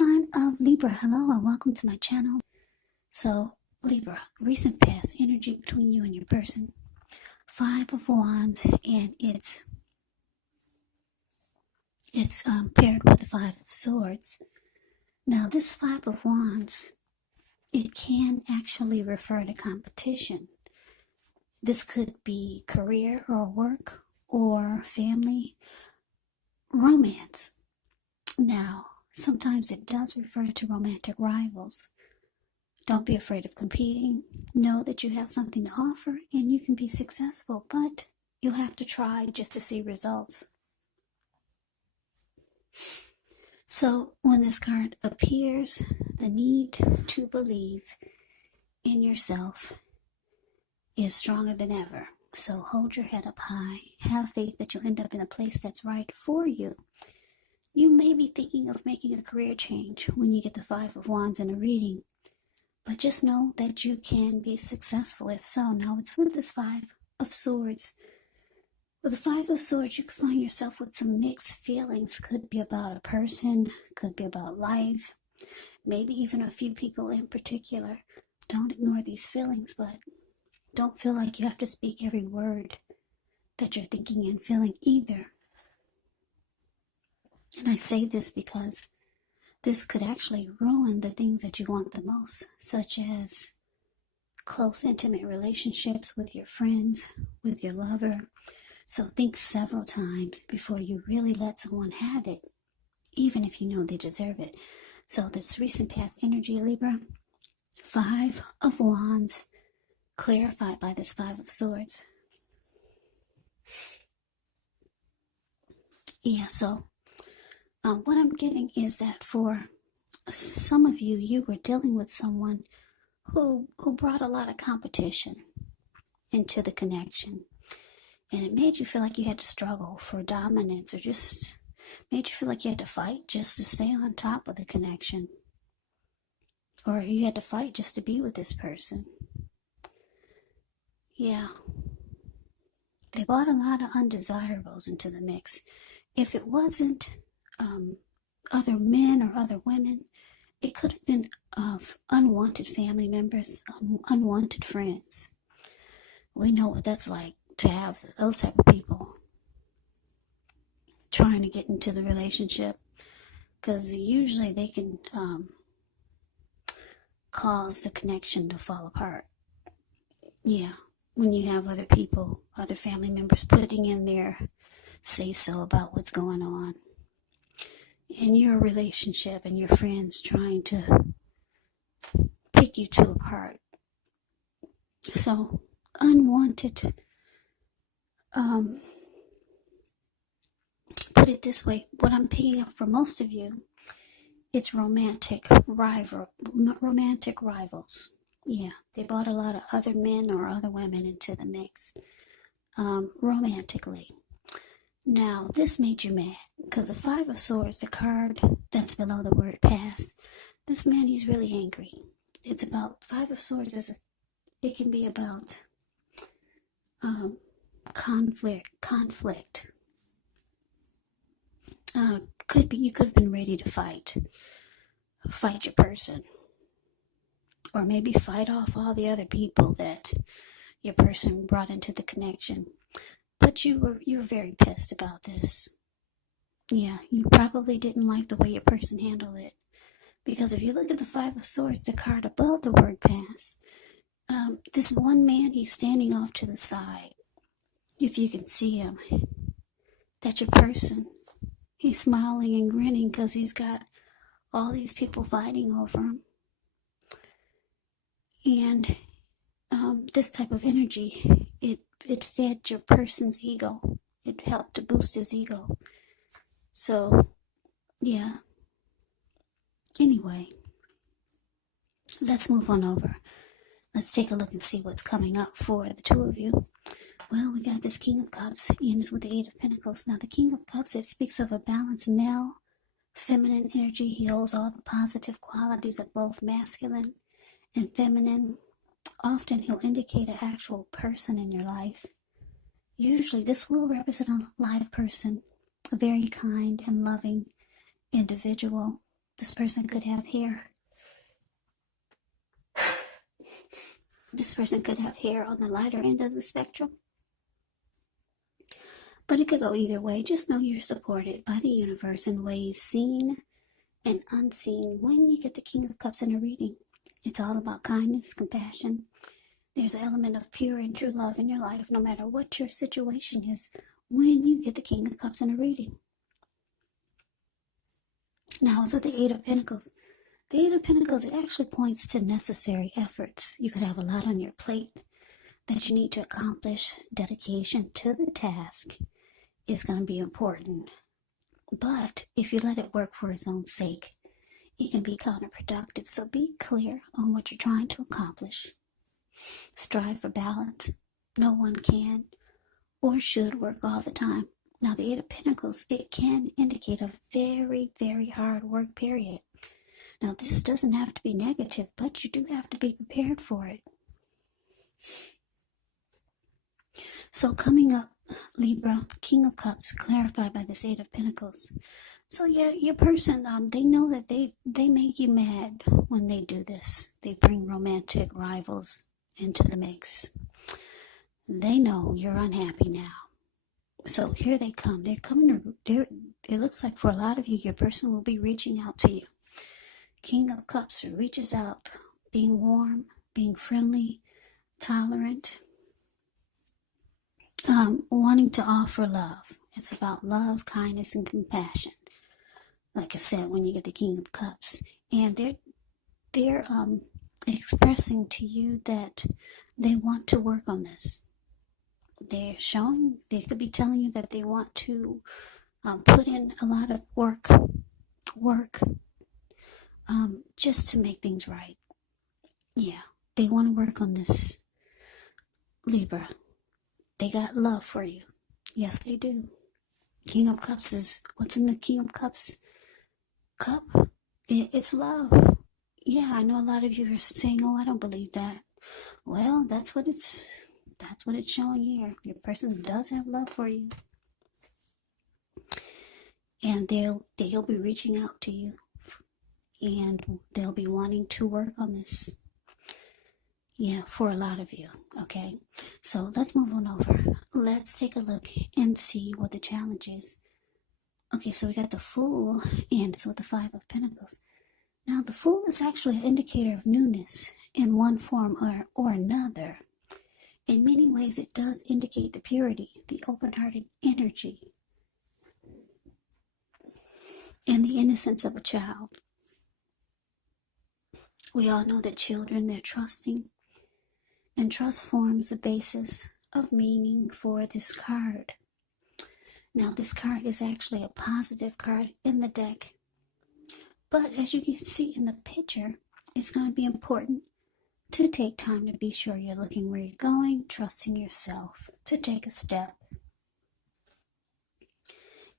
sign of Libra. Hello and welcome to my channel. So, Libra, recent past energy between you and your person. Five of Wands, and it's paired with the Five of Swords. Now, this Five of Wands, it can actually refer to competition. This could be career or work or family, romance. Now, sometimes it does refer to romantic rivals. Don't be afraid of competing. Know that you have something to offer and you can be successful, but you'll have to try just to see results. So when this card appears, the need to believe in yourself is stronger than ever. So hold your head up high. Have faith that you'll end up in a place that's right for you. You may be thinking of making a career change when you get the Five of Wands in a reading, but just know that you can be successful if so. Now, it's with this Five of Swords. With the Five of Swords, you can find yourself with some mixed feelings. Could be about a person, could be about life, maybe even a few people in particular. Don't ignore these feelings, but don't feel like you have to speak every word that you're thinking and feeling either. And I say this because this could actually ruin the things that you want the most, such as close, intimate relationships with your friends, with your lover. So think several times before you really let someone have it, even if you know they deserve it. So this recent past energy, Libra, Five of Wands, clarified by this Five of Swords. Yeah, so what I'm getting is that for some of you, you were dealing with someone who brought a lot of competition into the connection. And it made you feel like you had to struggle for dominance, or just made you feel like you had to fight just to stay on top of the connection. Or you had to fight just to be with this person. Yeah. They brought a lot of undesirables into the mix. If it wasn't other men or other women, it could have been of unwanted family members, unwanted friends. We know what that's like to have those type of people trying to get into the relationship, because usually they can cause the connection to fall apart. Yeah, when you have other people, other family members putting in their say-so about what's going on in your relationship and your friends trying to pick you two apart. So, unwanted, put it this way, what I'm picking up for most of you, it's romantic rivals. Yeah, they brought a lot of other men or other women into the mix, romantically. Now, this made you mad, because the Five of Swords, the card that's below the word pass, this man, he's really angry. It's about, Five of Swords it can be about conflict. Could be, you could have been ready to fight your person, or maybe fight off all the other people that your person brought into the connection. But you were very pissed about this. Yeah, you probably didn't like the way your person handled it. Because if you look at the Five of Swords, the card above the word pass, this one man, he's standing off to the side. If you can see him, that's your person. He's smiling and grinning because he's got all these people fighting over him. And this type of energy, it fed your person's ego. It helped to boost his ego. So, yeah. Anyway, let's move on over. Let's take a look and see what's coming up for the two of you. Well, we got this King of Cups, and it's with the Eight of Pentacles. Now, the King of Cups, it speaks of a balanced male, feminine energy. He holds all the positive qualities of both masculine and feminine. Often, he'll indicate an actual person in your life. Usually, this will represent a live person, a very kind and loving individual. This person could have hair. This person could have hair on the lighter end of the spectrum. But it could go either way. Just know you're supported by the universe in ways seen and unseen when you get the King of Cups in a reading. It's all about kindness, compassion. There's an element of pure and true love in your life, no matter what your situation is, when you get the King of Cups in a reading. Now, it's with the Eight of Pentacles. The Eight of Pentacles, it actually points to necessary efforts. You could have a lot on your plate that you need to accomplish. Dedication to the task is going to be important. But if you let it work for its own sake, it can be counterproductive. So be clear on what you're trying to accomplish. Strive for balance. No one can or should work all the time. Now, the Eight of Pentacles, it can indicate a very, very hard work period. Now, this doesn't have to be negative, but you do have to be prepared for it. So coming up, Libra, King of Cups, clarified by this Eight of Pentacles. So yeah, your person, they know that they make you mad when they do this. They bring romantic rivals into the mix. They know you're unhappy now. So here they come. They're coming to, it looks like for a lot of you, your person will be reaching out to you. King of Cups reaches out, being warm, being friendly, tolerant, wanting to offer love. It's about love, kindness, and compassion. Like I said, when you get the King of Cups, and they're expressing to you that they want to work on this. They could be telling you that they want to put in a lot of work, just to make things right. Yeah, they want to work on this, Libra. They got love for you. Yes, they do. King of Cups is, what's in the King of Cups cup? It's love. Yeah, I know a lot of you are saying, oh, I don't believe that. Well, that's what it's showing here. Your person does have love for you. And they'll be reaching out to you. And they'll be wanting to work on this. Yeah, for a lot of you. Okay, so let's move on over. Let's take a look and see what the challenge is. Okay, so we got the Fool, and it's with the Five of Pentacles. Now, the Fool is actually an indicator of newness in one form or another. In many ways, it does indicate the purity, the open-hearted energy, and the innocence of a child. We all know that children, they're trusting, and trust forms the basis of meaning for this card. Now, this card is actually a positive card in the deck. But as you can see in the picture, it's going to be important to take time to be sure you're looking where you're going, trusting yourself to take a step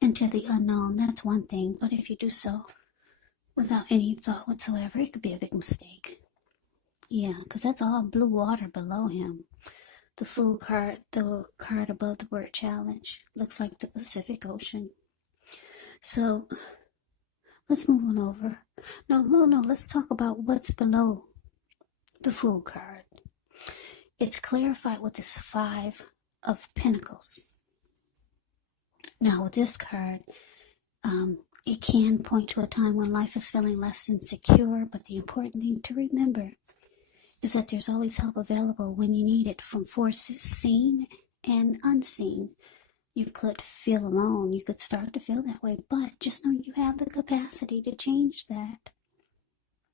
into the unknown. That's one thing, but if you do so without any thought whatsoever, it could be a big mistake. Yeah, because that's all blue water below him. The Fool card, the card above the word challenge, looks like the Pacific Ocean. So let's move on over. No, let's talk about what's below the Fool card. It's clarified with this Five of Pentacles. Now with this card, it can point to a time when life is feeling less insecure, but the important thing to remember is that there's always help available when you need it from forces seen and unseen. You could feel alone. You could start to feel that way, but just know you have the capacity to change that.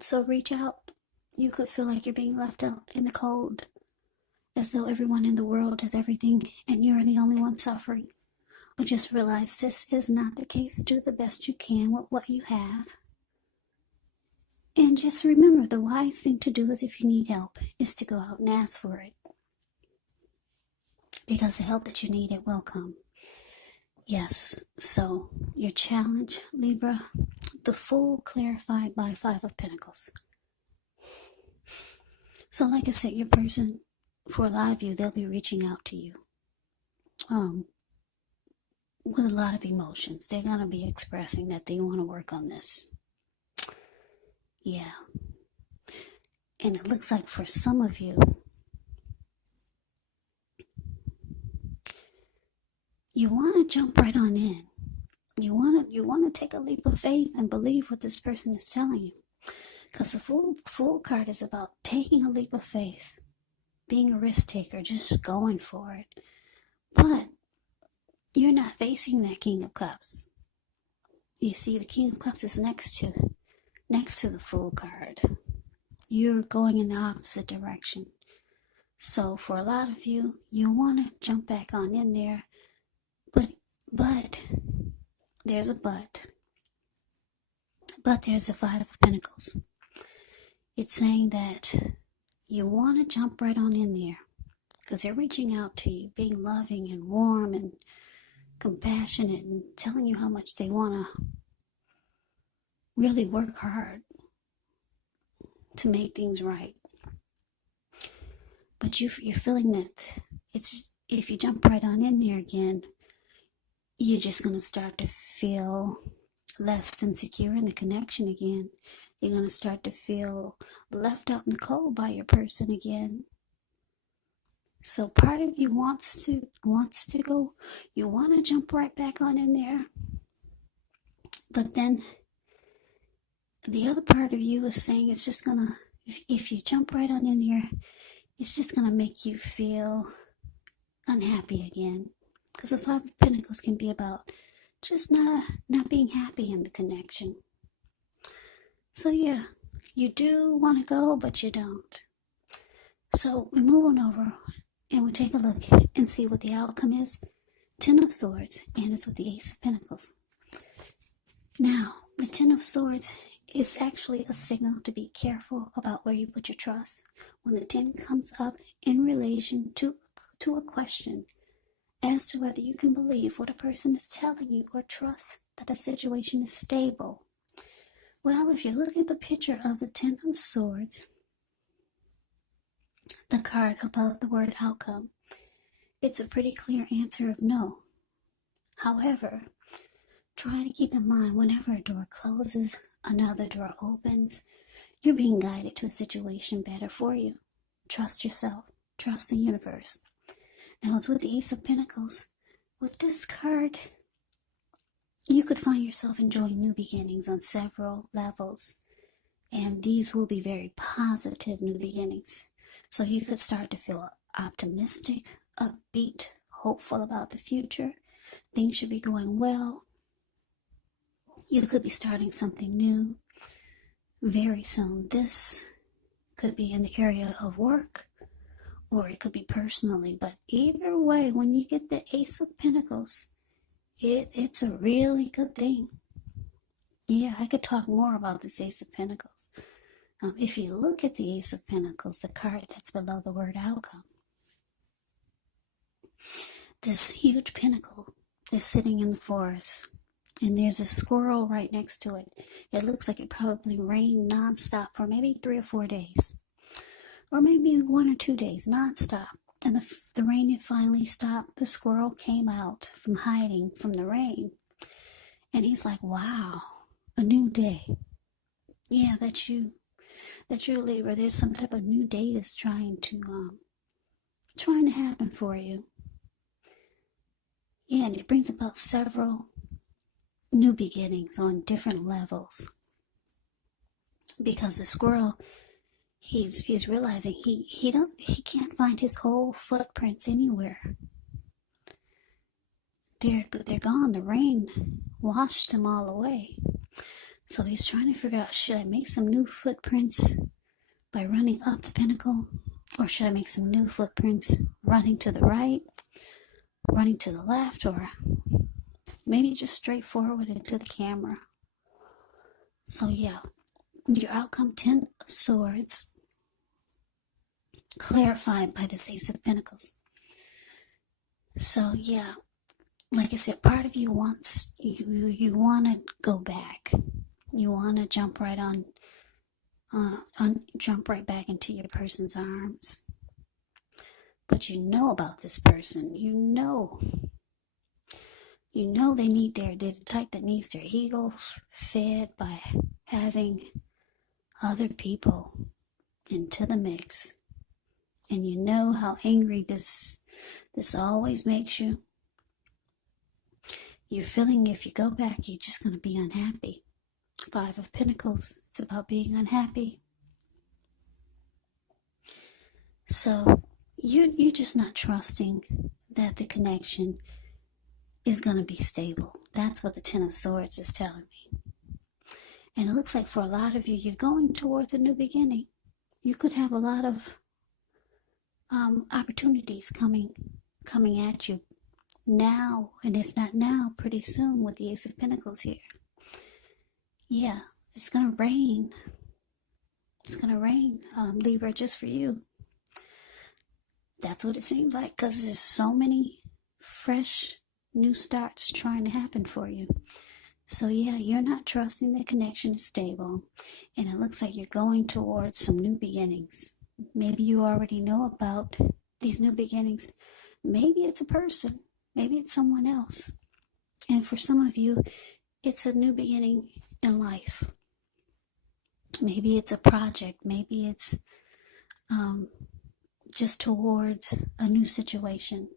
So reach out. You could feel like you're being left out in the cold, as though everyone in the world has everything and you're the only one suffering. But just realize this is not the case. Do the best you can with what you have. And just remember, the wise thing to do is, if you need help, is to go out and ask for it. Because the help that you need, it will come. Yes, so your challenge, Libra, the Fool clarified by Five of Pentacles. So like I said, your person, for a lot of you, they'll be reaching out to you with a lot of emotions. They're going to be expressing that they want to work on this. Yeah. And it looks like for some of you, you want to jump right on in. You want to take a leap of faith and believe what this person is telling you. Because the fool card is about taking a leap of faith, being a risk taker, just going for it. But you're not facing that King of Cups. You see, the King of Cups is next to the Fool card. You're going in the opposite direction. So for a lot of you, you want to jump back on in there, but there's a but. But there's a Five of Pentacles. It's saying that you want to jump right on in there because they're reaching out to you, being loving and warm and compassionate and telling you how much they want to really work hard to make things right. But you're feeling that if you jump right on in there again, you're just going to start to feel less than secure in the connection again. You're going to start to feel left out in the cold by your person again. So part of you wants to go, you want to jump right back on in there. But then the other part of you is saying it's just going to, if you jump right on in there, it's just going to make you feel unhappy again. Because the Five of Pentacles can be about just not being happy in the connection. So yeah, you do want to go, but you don't. So we move on over and we take a look and see what the outcome is. Ten of Swords, and it's with the Ace of Pentacles. Now, the Ten of Swords is actually a signal to be careful about where you put your trust. When the 10 comes up in relation to a question as to whether you can believe what a person is telling you or trust that a situation is stable. Well, if you look at the picture of the Ten of Swords, the card above the word outcome, it's a pretty clear answer of no. However, try to keep in mind whenever a door closes, another door opens. You're being guided to a situation better for you. Trust yourself. Trust the universe. Now it's with the Ace of Pentacles. With this card, you could find yourself enjoying new beginnings on several levels. And these will be very positive new beginnings. So you could start to feel optimistic, upbeat, hopeful about the future. Things should be going well. You could be starting something new very soon. This could be in the area of work, or it could be personally. But either way, when you get the Ace of Pentacles, it's a really good thing. Yeah, I could talk more about this Ace of Pentacles. If you look at the Ace of Pentacles, the card that's below the word outcome, this huge pinnacle is sitting in the forest, and there's a squirrel right next to it. It looks like it probably rained nonstop for maybe 3 or 4 days, or maybe 1 or 2 days nonstop. And the rain had finally stopped. The squirrel came out from hiding from the rain, and he's like, "Wow, a new day." Yeah, that's you, Libra. There's some type of new day that's trying to happen for you. Yeah, and it brings about several new beginnings on different levels. Because the squirrel, he's realizing he can't find his old footprints anywhere. They're gone. The rain washed them all away. So he's trying to figure out, should I make some new footprints by running up the pinnacle, or should I make some new footprints running to the right, running to the left, or maybe just straight forward into the camera? So yeah, your outcome, 10 of Swords, clarified by this Ace of Pentacles. So yeah, like I said, part of you wants, you want to go back. You want to jump right jump right back into your person's arms. But you know about this person. You know they're the type that needs their ego fed by having other people into the mix. And you know how angry this always makes you. You're feeling if you go back, you're just going to be unhappy. 5 of Pentacles, it's about being unhappy. So you're just not trusting that the connection is going to be stable. That's what the 10 of Swords is telling me. And it looks like for a lot of you, you're going towards a new beginning. You could have a lot of opportunities coming at you now, and if not now, pretty soon with the Ace of Pentacles here. Yeah, it's going to rain. It's going to rain, Libra, just for you. That's what it seems like, because there's so many fresh new starts trying to happen for you. So yeah, you're not trusting the connection is stable, and it looks like you're going towards some new beginnings. Maybe you already know about these new beginnings. Maybe it's a person. Maybe it's someone else. And for some of you, it's a new beginning in life. Maybe it's a project. Maybe it's just towards a new situation.